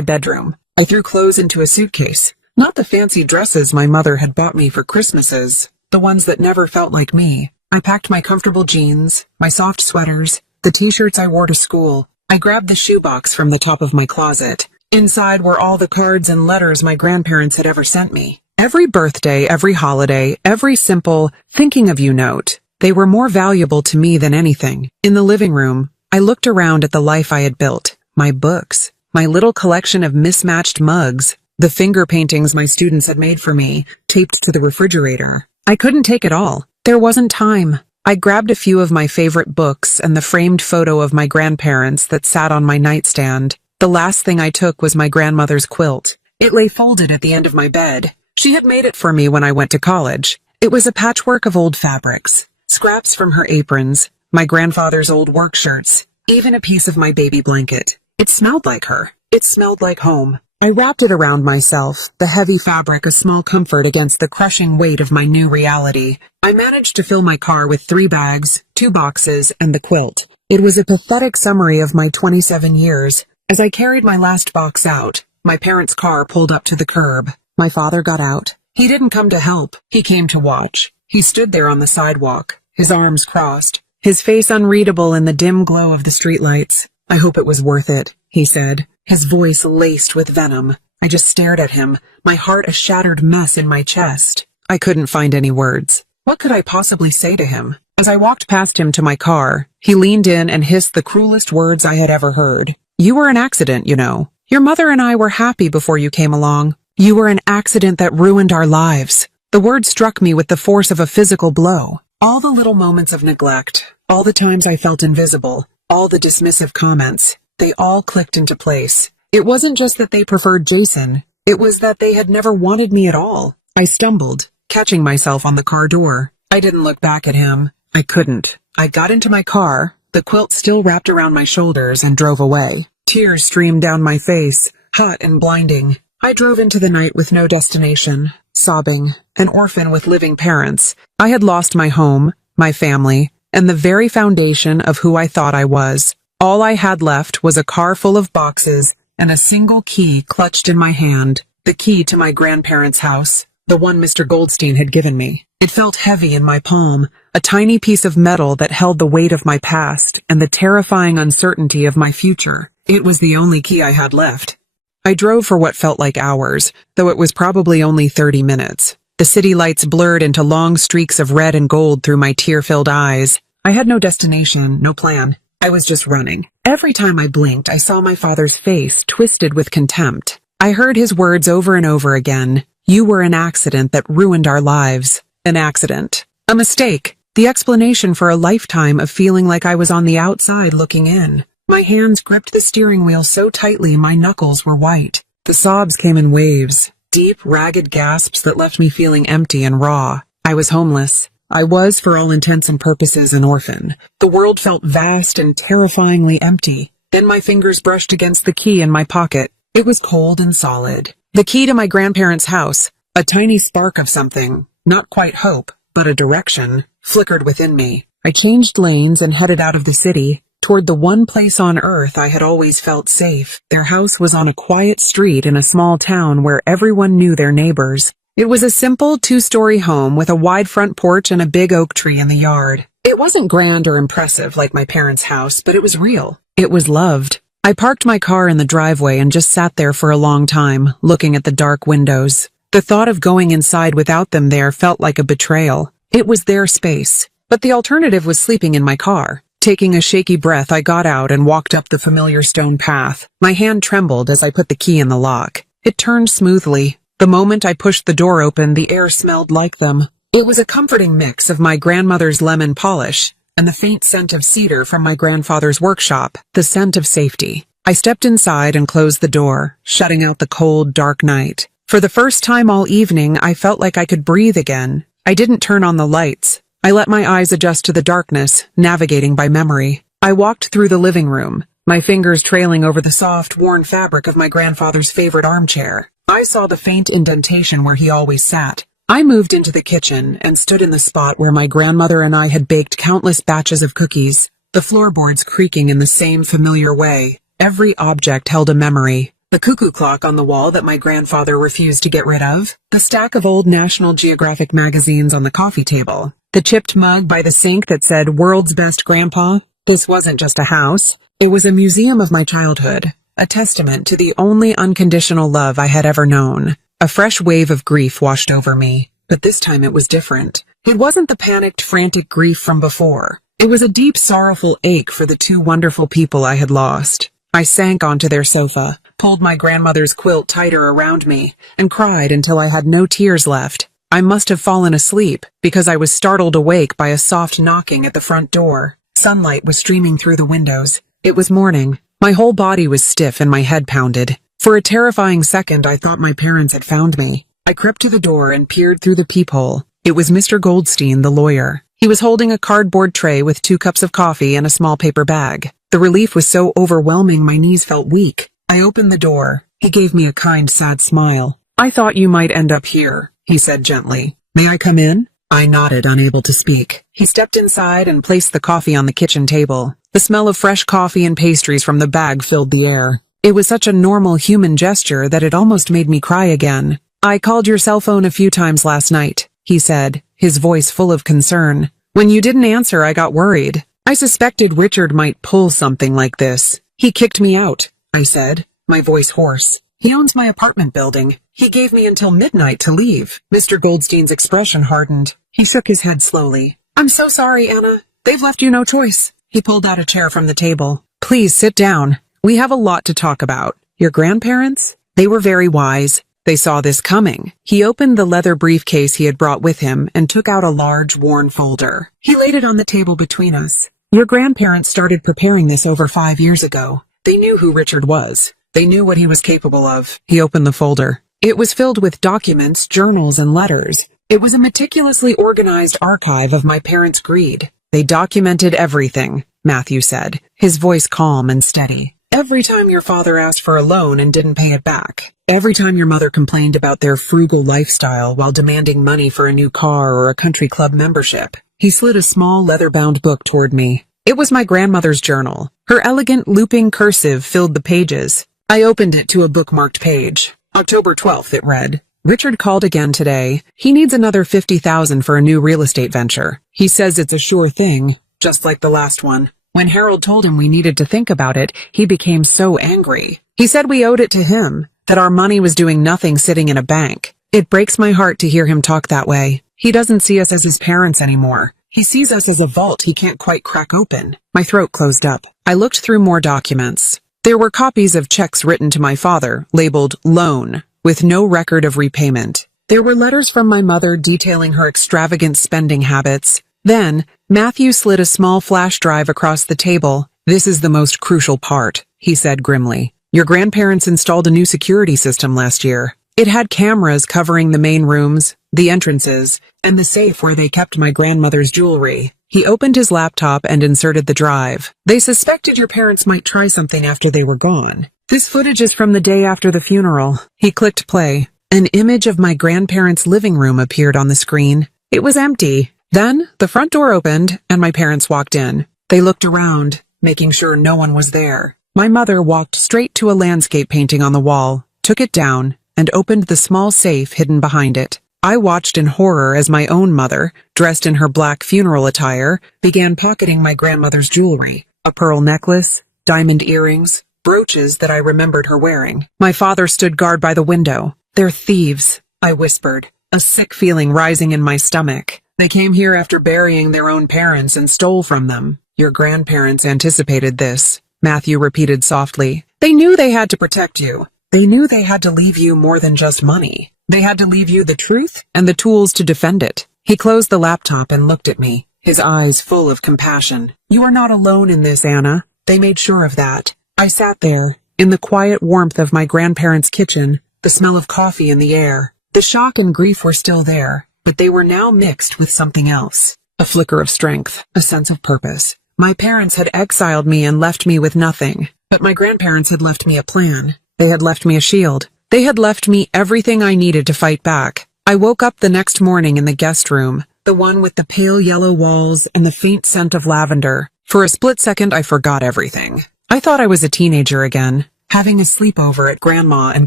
bedroom. I threw clothes into a suitcase. Not the fancy dresses my mother had bought me for Christmases, the ones that never felt like me. I packed my comfortable jeans, my soft sweaters, the t-shirts I wore to school. I grabbed the shoebox from the top of my closet. Inside were all the cards and letters my grandparents had ever sent me. Every birthday, every holiday, every simple thinking of you note. They were more valuable to me than anything. In the living room, I looked around at the life I had built. My books, my little collection of mismatched mugs, the finger paintings my students had made for me, taped to the refrigerator. I couldn't take it all. There wasn't time. I grabbed a few of my favorite books and the framed photo of my grandparents that sat on my nightstand. The last thing I took was my grandmother's quilt. It lay folded at the end of my bed. She had made it for me when I went to college. It was a patchwork of old fabrics, scraps from her aprons, my grandfather's old work shirts, even a piece of my baby blanket. It smelled like her. It smelled like home. I wrapped it around myself, the heavy fabric a small comfort against the crushing weight of my new reality. I managed to fill my car with 3 bags, 2 boxes, and the quilt. It was a pathetic summary of my 27 years. As I carried my last box out, my parents' car pulled up to the curb. My father got out. He didn't come to help. He came to watch. He stood there on the sidewalk, his arms crossed, his face unreadable in the dim glow of the streetlights. "I hope it was worth it," he said, his voice laced with venom. I just stared at him, my heart a shattered mess in my chest. I couldn't find any words. What could I possibly say to him? As I walked past him to my car, he leaned in and hissed the cruelest words I had ever heard. "You were an accident, you know. Your mother and I were happy before you came along. You were an accident that ruined our lives." The word struck me with the force of a physical blow. All the little moments of neglect, all the times I felt invisible, all the dismissive comments, they all clicked into place. It wasn't just that they preferred Jason. It was that they had never wanted me at all. I stumbled, catching myself on the car door. I didn't look back at him. I couldn't. I got into my car, the quilt still wrapped around my shoulders, and drove away. Tears streamed down my face, hot and blinding. I drove into the night with no destination, sobbing, an orphan with living parents. I had lost my home, my family, and the very foundation of who I thought I was. All I had left was a car full of boxes and a single key clutched in my hand, the key to my grandparents' house, the one Mr. Goldstein had given me. It felt heavy in my palm, a tiny piece of metal that held the weight of my past and the terrifying uncertainty of my future. It was the only key I had left. I drove for what felt like hours, though it was probably only 30 minutes. The city lights blurred into long streaks of red and gold through my tear-filled eyes. I had no destination, no plan. I was just running. Every time I blinked, I saw my father's face twisted with contempt. I heard his words over and over again. "You were an accident that ruined our lives." An accident. A mistake. The explanation for a lifetime of feeling like I was on the outside looking in. My hands gripped the steering wheel so tightly my knuckles were white. The sobs came in waves, deep, ragged gasps that left me feeling empty and raw. I was homeless. I was, for all intents and purposes, an orphan. The world felt vast and terrifyingly empty. Then my fingers brushed against the key in my pocket. It was cold and solid. The key to my grandparents' house. A tiny spark of something, not quite hope, but a direction, flickered within me. I changed lanes and headed out of the city, toward the one place on earth I had always felt safe. Their house was on a quiet street in a small town where everyone knew their neighbors. It was a simple 2-story home with a wide front porch and a big oak tree in the yard. It wasn't grand or impressive like my parents' house, but it was real. It was loved. I parked my car in the driveway and just sat there for a long time, looking at the dark windows. The thought of going inside without them there felt like a betrayal. It was their space, but the alternative was sleeping in my car. Taking a shaky breath, I got out and walked up the familiar stone path. My hand trembled as I put the key in the lock. It turned smoothly. The moment I pushed the door open, the air smelled like them. It was a comforting mix of my grandmother's lemon polish and the faint scent of cedar from my grandfather's workshop, the scent of safety. I stepped inside and closed the door, shutting out the cold, dark night. For the first time all evening, I felt like I could breathe again. I didn't turn on the lights. I let my eyes adjust to the darkness, navigating by memory. I walked through the living room, my fingers trailing over the soft, worn fabric of my grandfather's favorite armchair. I saw the faint indentation where he always sat. I moved into the kitchen and stood in the spot where my grandmother and I had baked countless batches of cookies, the floorboards creaking in the same familiar way. Every object held a memory. The cuckoo clock on the wall that my grandfather refused to get rid of, the stack of old National Geographic magazines on the coffee table, the chipped mug by the sink that said "World's Best Grandpa." This wasn't just a house. It was a museum of my childhood, a testament to the only unconditional love I had ever known. A fresh wave of grief washed over me, but this time it was different. It wasn't the panicked, frantic grief from before. It was a deep, sorrowful ache for the 2 wonderful people I had lost. I sank onto their sofa, pulled my grandmother's quilt tighter around me, and cried until I had no tears left. I must have fallen asleep because I was startled awake by a soft knocking at the front door. Sunlight was streaming through the windows. It was morning. My whole body was stiff and my head pounded. For a terrifying second, I thought my parents had found me. I crept to the door and peered through the peephole. It was Mr. Goldstein, the lawyer. He was holding a cardboard tray with 2 cups of coffee and a small paper bag. The relief was so overwhelming my knees felt weak. I opened the door. He gave me a kind, sad smile. "I thought you might end up here," he said gently. "May I come in?" I nodded, unable to speak. He stepped inside and placed the coffee on the kitchen table. The smell of fresh coffee and pastries from the bag filled the air. It was such a normal human gesture that it almost made me cry again. "I called your cell phone a few times last night," he said, his voice full of concern. "When you didn't answer, I got worried. I suspected Richard might pull something like this. He kicked me out," I said, my voice hoarse. "He owns my apartment building. He gave me until midnight to leave." Mr. Goldstein's expression hardened. He shook his head slowly. "I'm so sorry, Anna. They've left you no choice." He pulled out a chair from the table. "Please sit down. We have a lot to talk about. Your grandparents? They were very wise. They saw this coming." He opened the leather briefcase he had brought with him and took out a large, worn folder. He laid it on the table between us. "Your grandparents started preparing this over 5 years ago. They knew who Richard was. They knew what he was capable of." He opened the folder. It was filled with documents, journals, and letters. It was a meticulously organized archive of my parents' greed. "They documented everything," Matthew said, his voice calm and steady. "Every time your father asked for a loan and didn't pay it back. Every time your mother complained about their frugal lifestyle while demanding money for a new car or a country club membership." He slid a small leather-bound book toward me. It was my grandmother's journal. Her elegant looping cursive filled the pages. I opened it to a bookmarked page. October 12th, it read. "Richard called again today. He needs another $50,000 for a new real estate venture. He says it's a sure thing, just like the last one. When Harold told him we needed to think about it, he became so angry. He said we owed it to him, that our money was doing nothing sitting in a bank. It breaks my heart to hear him talk that way. He doesn't see us as his parents anymore. He sees us as a vault he can't quite crack open." My throat closed up. I looked through more documents. There were copies of checks written to my father, labeled loan, with no record of repayment. There were letters from my mother detailing her extravagant spending habits. Then, Matthew slid a small flash drive across the table. "This is the most crucial part," he said grimly. "Your grandparents installed a new security system last year. It had cameras covering the main rooms, the entrances, and the safe where they kept my grandmother's jewelry." He opened his laptop and inserted the drive. "They suspected your parents might try something after they were gone. This footage is from the day after the funeral." He clicked play. An image of my grandparents' living room appeared on the screen. It was empty. Then, the front door opened, and my parents walked in. They looked around, making sure no one was there. My mother walked straight to a landscape painting on the wall, took it down, and opened the small safe hidden behind it. I watched in horror as my own mother, dressed in her black funeral attire, began pocketing my grandmother's jewelry. A pearl necklace, diamond earrings, brooches that I remembered her wearing. My father stood guard by the window. "They're thieves," I whispered, a sick feeling rising in my stomach. "They came here after burying their own parents and stole from them." "Your grandparents anticipated this," Matthew repeated softly. "They knew they had to protect you. They knew they had to leave you more than just money. They had to leave you the truth and the tools to defend it." He closed the laptop and looked at me, his eyes full of compassion. "You are not alone in this, Anna. They made sure of that." I sat there, in the quiet warmth of my grandparents' kitchen, the smell of coffee in the air. The shock and grief were still there, but they were now mixed with something else. A flicker of strength, a sense of purpose. My parents had exiled me and left me with nothing, but my grandparents had left me a plan. They had left me a shield. They had left me everything I needed to fight back. I woke up the next morning in the guest room, the one with the pale yellow walls and the faint scent of lavender. For a split second, I forgot everything. I thought I was a teenager again, having a sleepover at Grandma and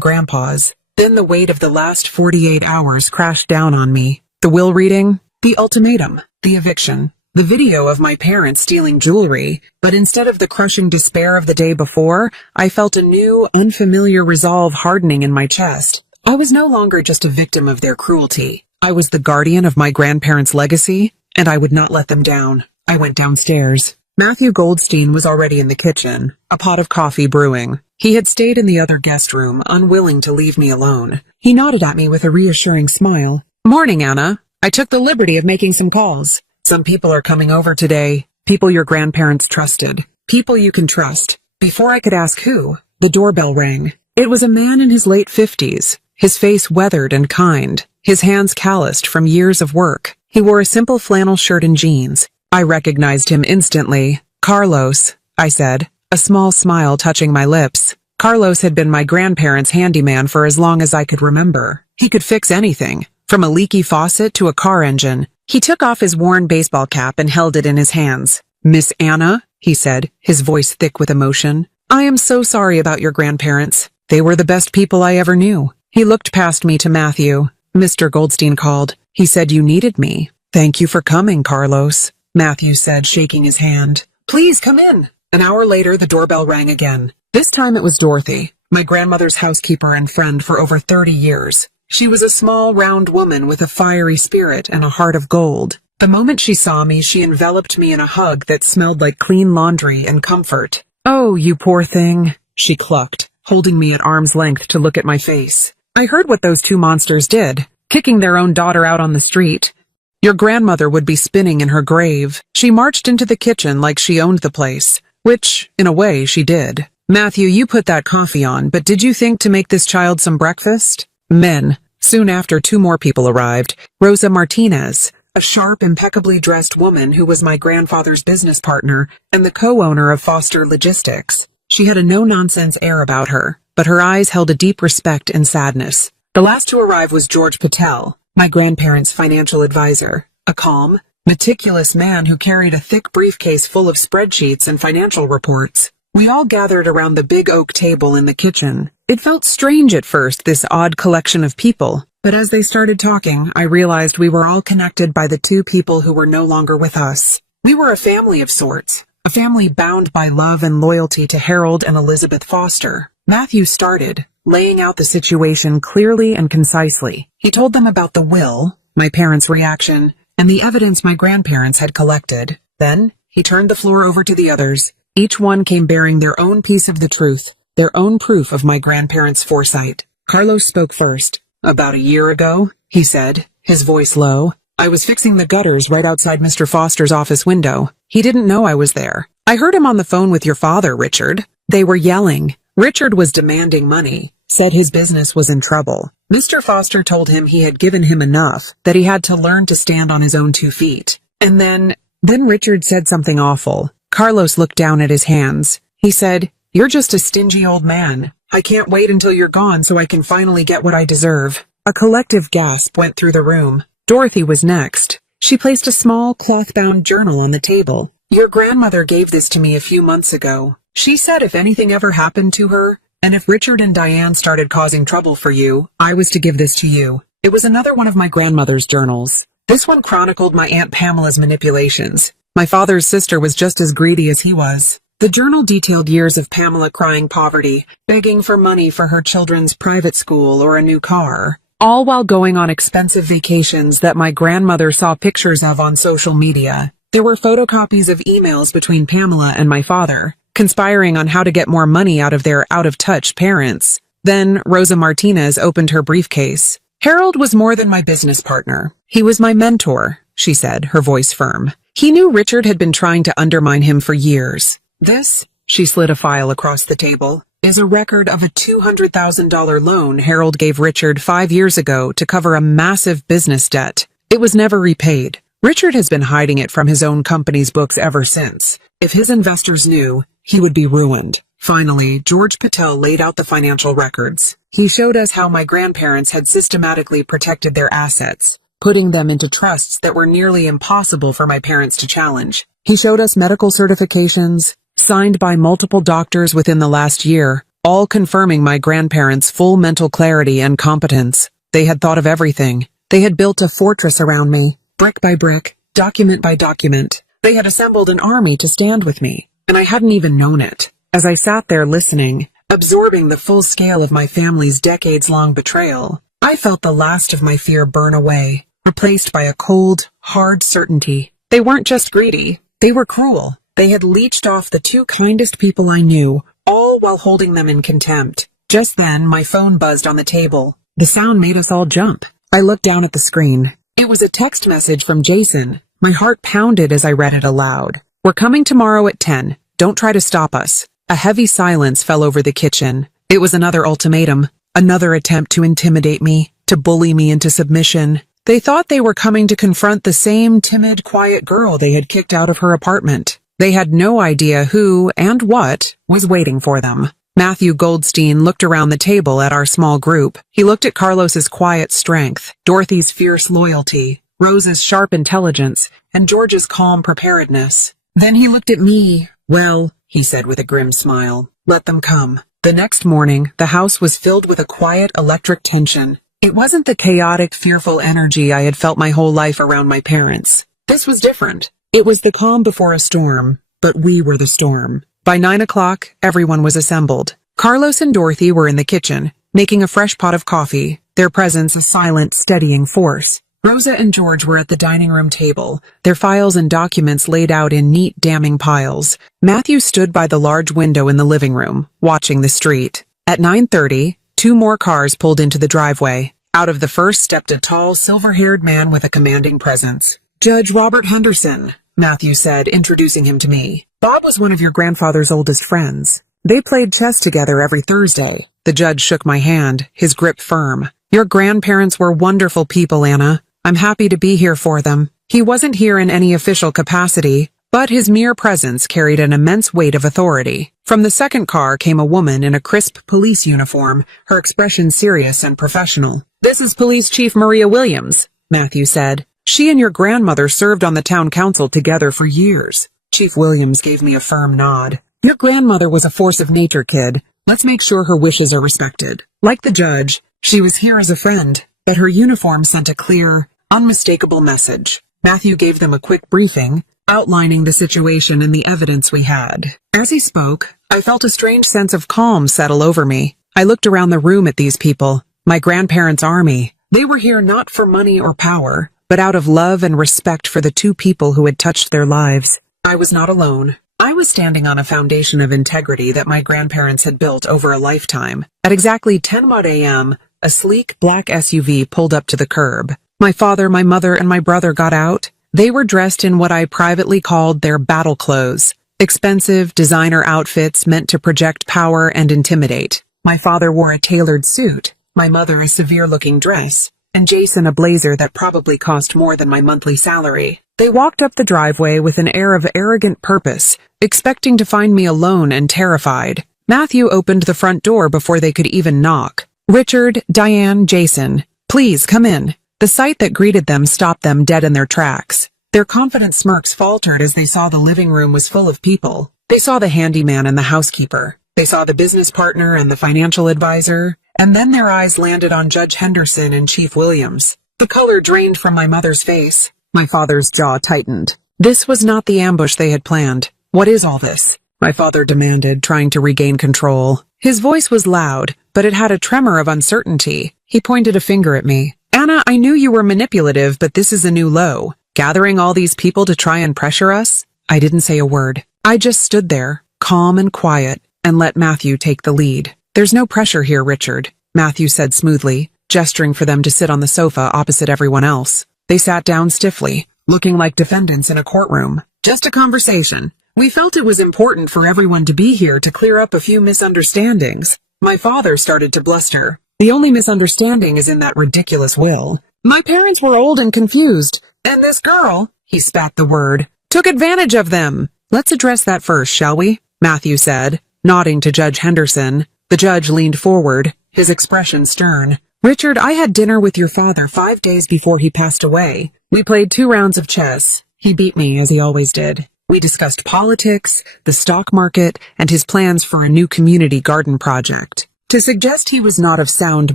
Grandpa's. Then the weight of the last 48 hours crashed down on me. The will reading, the ultimatum, the eviction, the video of my parents stealing jewelry. But instead of the crushing despair of the day before, I felt a new, unfamiliar resolve hardening in my chest. I was no longer just a victim of their cruelty. I was the guardian of my grandparents' legacy, and I would not let them down. I went downstairs. Matthew Goldstein was already in the kitchen, a pot of coffee brewing. He had stayed in the other guest room, unwilling to leave me alone. He nodded at me with a reassuring smile. Morning, Anna. I took the liberty of making some calls. Some people are coming over today. People your grandparents trusted. People you can trust. Before I could ask who, the doorbell rang. It was a man in his late 50s, his face weathered and kind, his hands calloused from years of work. He wore a simple flannel shirt and jeans. I recognized him instantly. Carlos, I said, a small smile touching my lips. Carlos had been my grandparents' handyman for as long as I could remember. He could fix anything, from a leaky faucet to a car engine. He took off his worn baseball cap and held it in his hands. Miss Anna, he said, his voice thick with emotion. I am so sorry about your grandparents. They were the best people I ever knew. He looked past me to Matthew. Mr. Goldstein called. He said you needed me. Thank you for coming, Carlos, Matthew said, shaking his hand. Please come in. An hour later, the doorbell rang again. This time it was Dorothy, my grandmother's housekeeper and friend for over 30 years. She was a small, round woman with a fiery spirit and a heart of gold. The moment she saw me, she enveloped me in a hug that smelled like clean laundry and comfort. Oh, you poor thing, she clucked, holding me at arm's length to look at my face. I heard what those two monsters did, kicking their own daughter out on the street. Your grandmother would be spinning in her grave. She marched into the kitchen like she owned the place, which, in a way, she did. Matthew, you put that coffee on, but did you think to make this child some breakfast? Men. Soon after, two more people arrived. Rosa Martinez, a sharp, impeccably dressed woman who was my grandfather's business partner and the co-owner of Foster Logistics. She had a no-nonsense air about her, but her eyes held a deep respect and sadness. The last to arrive was George Patel, my grandparents' financial advisor, a calm, meticulous man who carried a thick briefcase full of spreadsheets and financial reports. We all gathered around the big oak table in the kitchen. It felt strange at first, this odd collection of people, but as they started talking, I realized we were all connected by the two people who were no longer with us. We were a family of sorts, a family bound by love and loyalty to Harold and Elizabeth Foster. Matthew started, laying out the situation clearly and concisely. He told them about the will, my parents' reaction, and the evidence my grandparents had collected. Then, he turned the floor over to the others. Each one came bearing their own piece of the truth, their own proof of my grandparents' foresight. Carlos spoke first. About a year ago, he said, his voice low, I was fixing the gutters right outside Mr. Foster's office window. He didn't know I was there. I heard him on the phone with your father, Richard. They were yelling. Richard was demanding money, said his business was in trouble. Mr. Foster told him he had given him enough, that he had to learn to stand on his own 2 feet. And then Richard said something awful. Carlos looked down at his hands. He said, You're just a stingy old man. I can't wait until you're gone so I can finally get what I deserve. A collective gasp went through the room. Dorothy was next. She placed a small cloth-bound journal on the table. Your grandmother gave this to me a few months ago. She said if anything ever happened to her, and if Richard and Diane started causing trouble for you, I was to give this to you. It was another one of my grandmother's journals. This one chronicled my Aunt Pamela's manipulations. My father's sister was just as greedy as he was. The journal detailed years of Pamela crying poverty, begging for money for her children's private school or a new car, all while going on expensive vacations that my grandmother saw pictures of on social media. There were photocopies of emails between Pamela and my father, conspiring on how to get more money out of their out-of-touch parents. Then Rosa Martinez opened her briefcase. Harold was more than my business partner. He was my mentor, she said, her voice firm. He knew Richard had been trying to undermine him for years. This, she slid a file across the table, is a record of a $200,000 loan Harold gave Richard 5 years ago to cover a massive business debt. It was never repaid. Richard has been hiding it from his own company's books ever since. If his investors knew, he would be ruined. Finally, George Patel laid out the financial records. He showed us how my grandparents had systematically protected their assets, putting them into trusts that were nearly impossible for my parents to challenge. He showed us medical certifications, signed by multiple doctors within the last year, all confirming my grandparents' full mental clarity and competence. They had thought of everything. They had built a fortress around me, brick by brick, document by document. They had assembled an army to stand with me, and I hadn't even known it. As I sat there listening, absorbing the full scale of my family's decades-long betrayal, I felt the last of my fear burn away, replaced by a cold, hard certainty. They weren't just greedy, they were cruel. They had leeched off the 2 kindest people I knew, all while holding them in contempt. Just then, my phone buzzed on the table. The sound made us all jump. I looked down at the screen. It was a text message from Jason. My heart pounded as I read it aloud. "We're coming tomorrow at 10. Don't try to stop us." A heavy silence fell over the kitchen. It was another ultimatum, another attempt to intimidate me, to bully me into submission. They thought they were coming to confront the same timid, quiet girl they had kicked out of her apartment. They had no idea who and what was waiting for them. Matthew Goldstein looked around the table at our small group. He looked at Carlos's quiet strength, Dorothy's fierce loyalty, Rose's sharp intelligence, and George's calm preparedness. Then he looked at me. "Well," he said with a grim smile, "let them come." The next morning, the house was filled with a quiet electric tension. It wasn't the chaotic, fearful energy I had felt my whole life around my parents. This was different. It was the calm before a storm, but we were the storm. By 9 o'clock, everyone was assembled. Carlos and Dorothy were in the kitchen, making a fresh pot of coffee, their presence a silent, steadying force. Rosa and George were at the dining room table, their files and documents laid out in neat, damning piles. Matthew stood by the large window in the living room, watching the street. At 9:30, 2 more cars pulled into the driveway. Out of the first stepped a tall, silver-haired man with a commanding presence. "Judge Robert Henderson," Matthew said, introducing him to me. "Bob was one of your grandfather's oldest friends. They played chess together every Thursday." The judge shook my hand, his grip firm. "Your grandparents were wonderful people, Anna. I'm happy to be here for them." He wasn't here in any official capacity, but his mere presence carried an immense weight of authority. From the second car came a woman in a crisp police uniform, her expression serious and professional. "This is Police Chief Maria Williams," Matthew said. "She and your grandmother served on the town council together for years." Chief Williams gave me a firm nod. "Your grandmother was a force of nature, kid. Let's make sure her wishes are respected." Like the judge, she was here as a friend, but her uniform sent a clear, unmistakable message. Matthew gave them a quick briefing, outlining the situation and the evidence we had. As he spoke, I felt a strange sense of calm settle over me. I looked around the room at these people, my grandparents' army. They were here not for money or power, but out of love and respect for the 2 people who had touched their lives. I was not alone. I was standing on a foundation of integrity that my grandparents had built over a lifetime. At exactly 10 a.m., a sleek black SUV pulled up to the curb. My father, my mother, and my brother got out. They were dressed in what I privately called their battle clothes, expensive designer outfits meant to project power and intimidate. My father wore a tailored suit, my mother a severe-looking dress, and Jason a blazer that probably cost more than my monthly salary. They walked up the driveway with an air of arrogant purpose, expecting to find me alone and terrified. Matthew opened the front door before they could even knock. "Richard, Diane, Jason, please come in." The sight that greeted them stopped them dead in their tracks. Their confident smirks faltered as they saw the living room was full of people. They saw the handyman and the housekeeper. They saw the business partner and the financial advisor. And then their eyes landed on Judge Henderson and Chief Williams. The color drained from my mother's face. My father's jaw tightened. This was not the ambush they had planned. "What is all this?" my father demanded, trying to regain control. His voice was loud, but it had a tremor of uncertainty. He pointed a finger at me. "Anna, I knew you were manipulative, but this is a new low. Gathering all these people to try and pressure us?" I didn't say a word. I just stood there, calm and quiet, and let Matthew take the lead. "There's no pressure here, Richard," Matthew said smoothly, gesturing for them to sit on the sofa opposite everyone else. They sat down stiffly, looking like defendants in a courtroom. "Just a conversation. We felt it was important for everyone to be here to clear up a few misunderstandings." My father started to bluster. "The only misunderstanding is in that ridiculous will. My parents were old and confused, and this girl," he spat the word, "took advantage of them." "Let's address that first, shall we?" Matthew said, nodding to Judge Henderson. The judge leaned forward, his expression stern. "Richard, I had dinner with your father 5 days before he passed away. We played 2 rounds of chess. He beat me, as he always did. We discussed politics, the stock market, and his plans for a new community garden project. To suggest he was not of sound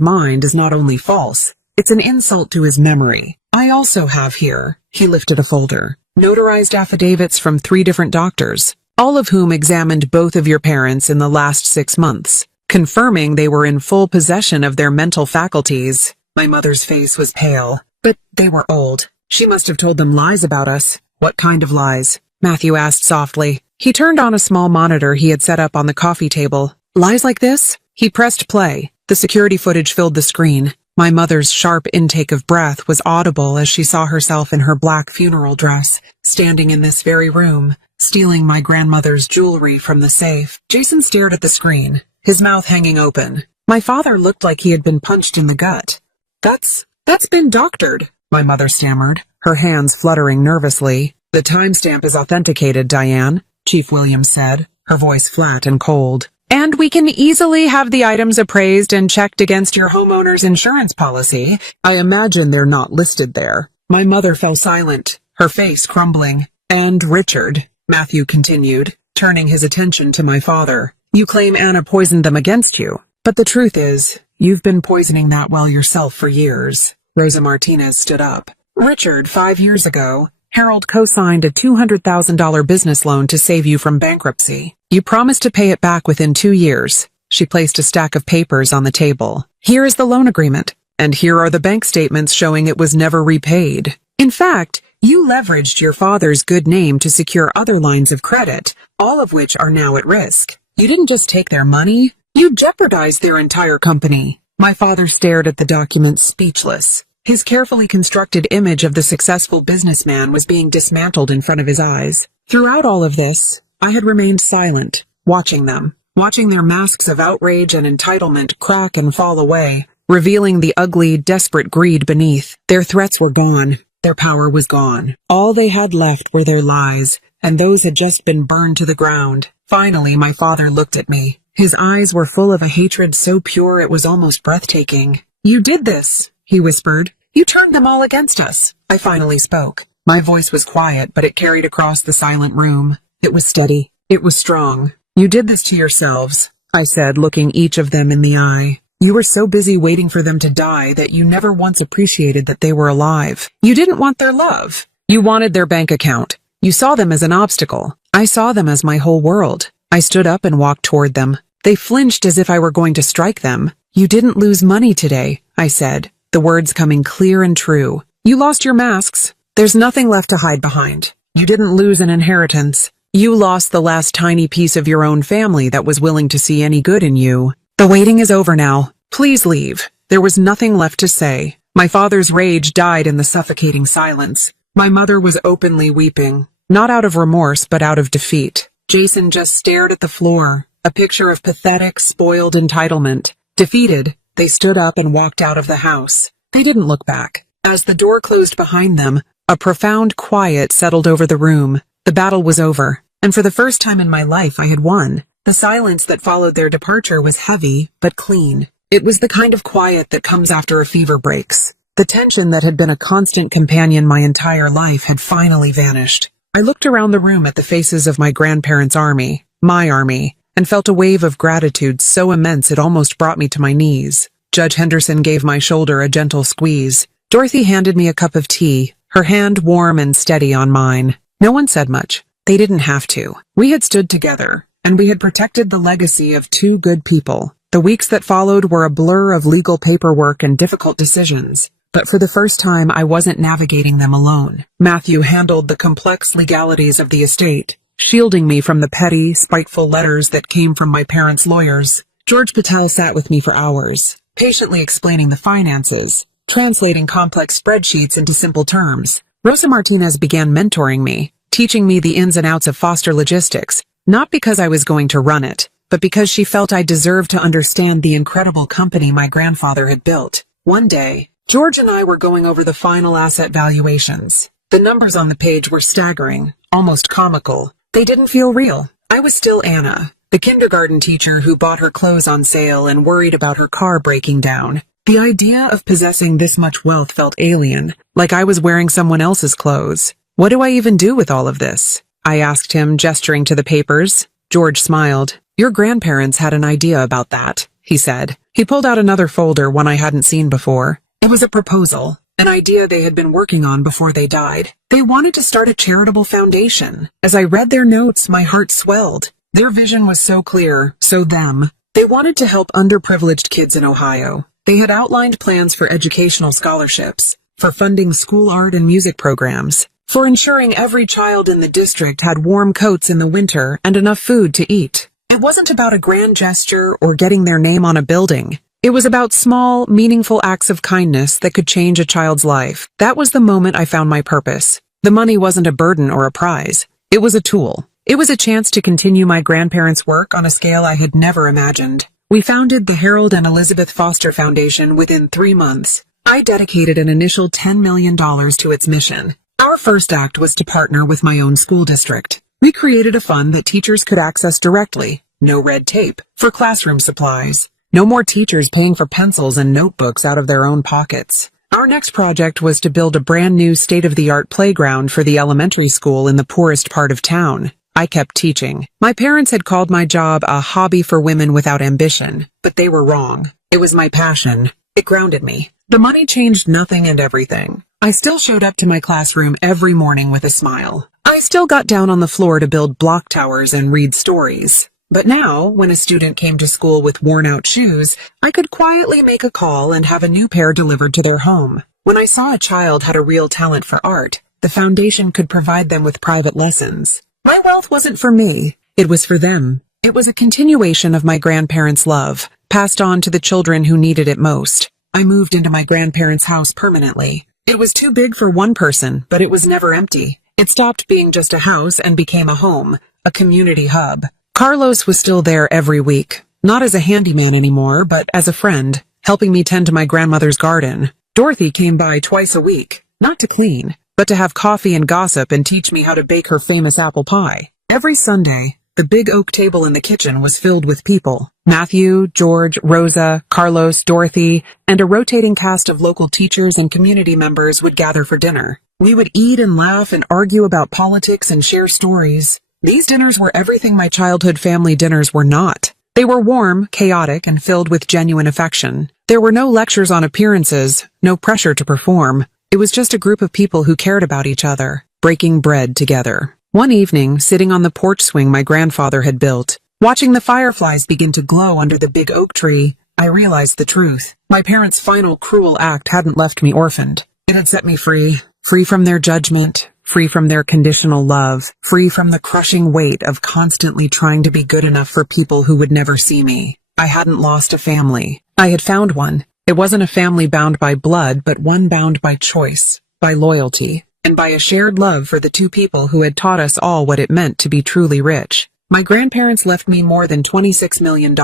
mind is not only false, it's an insult to his memory. I also have here," he lifted a folder, "notarized affidavits from 3 different doctors, all of whom examined both of your parents in the last 6 months, confirming they were in full possession of their mental faculties." My mother's face was pale, but they were old. "She must have told them lies about us." "What kind of lies?" Matthew asked softly. He turned on a small monitor he had set up on the coffee table. "Lies like this?" He pressed play. The security footage filled the screen. My mother's sharp intake of breath was audible as she saw herself in her black funeral dress, standing in this very room, stealing my grandmother's jewelry from the safe. Jason stared at the screen, his mouth hanging open. My father looked like he had been punched in the gut. That's been doctored, my mother stammered, her hands fluttering nervously. The timestamp is authenticated, Diane, Chief Williams said, her voice flat and cold. And we can easily have the items appraised and checked against your homeowner's insurance policy. I imagine they're not listed there. My mother fell silent, her face crumbling. And Richard, Matthew continued, turning his attention to my father. You claim Anna poisoned them against you. But the truth is, you've been poisoning that well yourself for years. Rosa Martinez stood up. Richard, 5 years ago, Harold co-signed a $200,000 business loan to save you from bankruptcy. You promised to pay it back within 2 years. She placed a stack of papers on the table. Here is the loan agreement, and here are the bank statements showing it was never repaid. In fact, you leveraged your father's good name to secure other lines of credit, all of which are now at risk. You didn't just take their money, you jeopardized their entire company. My father stared at the documents speechless. His carefully constructed image of the successful businessman was being dismantled in front of his eyes. Throughout all of this, I had remained silent, watching them, watching their masks of outrage and entitlement crack and fall away, revealing the ugly, desperate greed beneath. Their threats were gone. Their power was gone. All they had left were their lies, and those had just been burned to the ground. Finally, my father looked at me. His eyes were full of a hatred so pure it was almost breathtaking. You did this, he whispered. You turned them all against us. I finally spoke. My voice was quiet, but it carried across the silent room. It was steady. It was strong. You did this to yourselves, I said, looking each of them in the eye. You were so busy waiting for them to die that you never once appreciated that they were alive. You didn't want their love. You wanted their bank account. You saw them as an obstacle. I saw them as my whole world. I stood up and walked toward them. They flinched as if I were going to strike them. You didn't lose money today, I said, the words coming clear and true. You lost your masks. There's nothing left to hide behind. You didn't lose an inheritance. You lost the last tiny piece of your own family that was willing to see any good in you. The waiting is over now. Please leave. There was nothing left to say. My father's rage died in the suffocating silence. My mother was openly weeping, not out of remorse but out of defeat. Jason just stared at the floor, a picture of pathetic, spoiled entitlement. Defeated, they stood up and walked out of the house. They didn't look back. As the door closed behind them, a profound quiet settled over the room. The battle was over, and for the first time in my life I had won. The silence that followed their departure was heavy, but clean. It was the kind of quiet that comes after a fever breaks. The tension that had been a constant companion my entire life had finally vanished. I looked around the room at the faces of my grandparents' army, my army, and felt a wave of gratitude so immense it almost brought me to my knees. Judge Henderson gave my shoulder a gentle squeeze. Dorothy handed me a cup of tea, her hand warm and steady on mine. No one said much. They didn't have to. We had stood together, and we had protected the legacy of two good people. The weeks that followed were a blur of legal paperwork and difficult decisions. But for the first time, I wasn't navigating them alone. Matthew handled the complex legalities of the estate, shielding me from the petty, spiteful letters that came from my parents' lawyers. George Patel sat with me for hours, patiently explaining the finances, translating complex spreadsheets into simple terms. Rosa Martinez began mentoring me, teaching me the ins and outs of foster logistics, not because I was going to run it, but because she felt I deserved to understand the incredible company my grandfather had built. One day, George and I were going over the final asset valuations. The numbers on the page were staggering, almost comical. They didn't feel real. I was still Anna, the kindergarten teacher who bought her clothes on sale and worried about her car breaking down. The idea of possessing this much wealth felt alien, like I was wearing someone else's clothes. What do I even do with all of this? I asked him, gesturing to the papers. George smiled. Your grandparents had an idea about that, he said. He pulled out another folder, one I hadn't seen before. It was a proposal, an idea they had been working on before they died. They wanted to start a charitable foundation. As I read their notes, my heart swelled. Their vision was so clear, so them. They wanted to help underprivileged kids in Ohio. They had outlined plans for educational scholarships, for funding school art and music programs, for ensuring every child in the district had warm coats in the winter and enough food to eat. It wasn't about a grand gesture or getting their name on a building. It was about small, meaningful acts of kindness that could change a child's life. That was the moment I found my purpose. The money wasn't a burden or a prize. It was a tool. It was a chance to continue my grandparents' work on a scale I had never imagined. We founded the Harold and Elizabeth Foster Foundation within 3 months. I dedicated an initial $10 million to its mission. Our first act was to partner with my own school district. We created a fund that teachers could access directly, no red tape, for classroom supplies. No more teachers paying for pencils and notebooks out of their own pockets. Our next project was to build a brand new state-of-the-art playground for the elementary school in the poorest part of town. I kept teaching. My parents had called my job a hobby for women without ambition, but they were wrong. It was my passion. It grounded me. The money changed nothing and everything. I still showed up to my classroom every morning with a smile. I still got down on the floor to build block towers and read stories. But now, when a student came to school with worn-out shoes, I could quietly make a call and have a new pair delivered to their home. When I saw a child had a real talent for art, the foundation could provide them with private lessons. My wealth wasn't for me. It was for them. It was a continuation of my grandparents' love, passed on to the children who needed it most. I moved into my grandparents' house permanently. It was too big for one person, but it was never empty. It stopped being just a house and became a home, a community hub. Carlos was still there every week, not as a handyman anymore, but as a friend, helping me tend to my grandmother's garden. Dorothy came by twice a week, not to clean, but to have coffee and gossip and teach me how to bake her famous apple pie. Every Sunday, the big oak table in the kitchen was filled with people. Matthew, George, Rosa, Carlos, Dorothy, and a rotating cast of local teachers and community members would gather for dinner. We would eat and laugh and argue about politics and share stories. These dinners were everything my childhood family dinners were not. They were warm, chaotic, and filled with genuine affection. There were no lectures on appearances, no pressure to perform. It was just a group of people who cared about each other, breaking bread together. One evening, sitting on the porch swing my grandfather had built, watching the fireflies begin to glow under the big oak tree, I realized the truth. My parents' final cruel act hadn't left me orphaned. It had set me free from their judgment, free from their conditional love, free from the crushing weight of constantly trying to be good enough for people who would never see me. I hadn't lost a family. I had found one. It wasn't a family bound by blood, but one bound by choice, by loyalty, and by a shared love for the two people who had taught us all what it meant to be truly rich. My grandparents left me more than $26 million.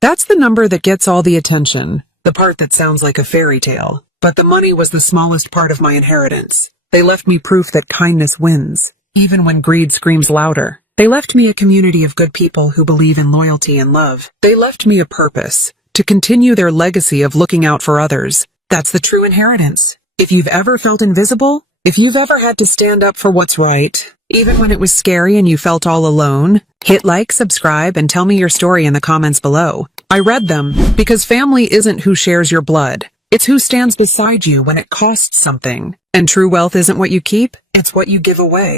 That's the number that gets all the attention, the part that sounds like a fairy tale. But the money was the smallest part of my inheritance. They left me proof that kindness wins, even when greed screams louder. They left me a community of good people who believe in loyalty and love. They left me a purpose, to continue their legacy of looking out for others. That's the true inheritance. If you've ever felt invisible, if you've ever had to stand up for what's right, even when it was scary and you felt all alone, hit like, subscribe, and tell me your story in the comments below. I read them, because family isn't who shares your blood. It's who stands beside you when it costs something. And true wealth isn't what you keep, it's what you give away.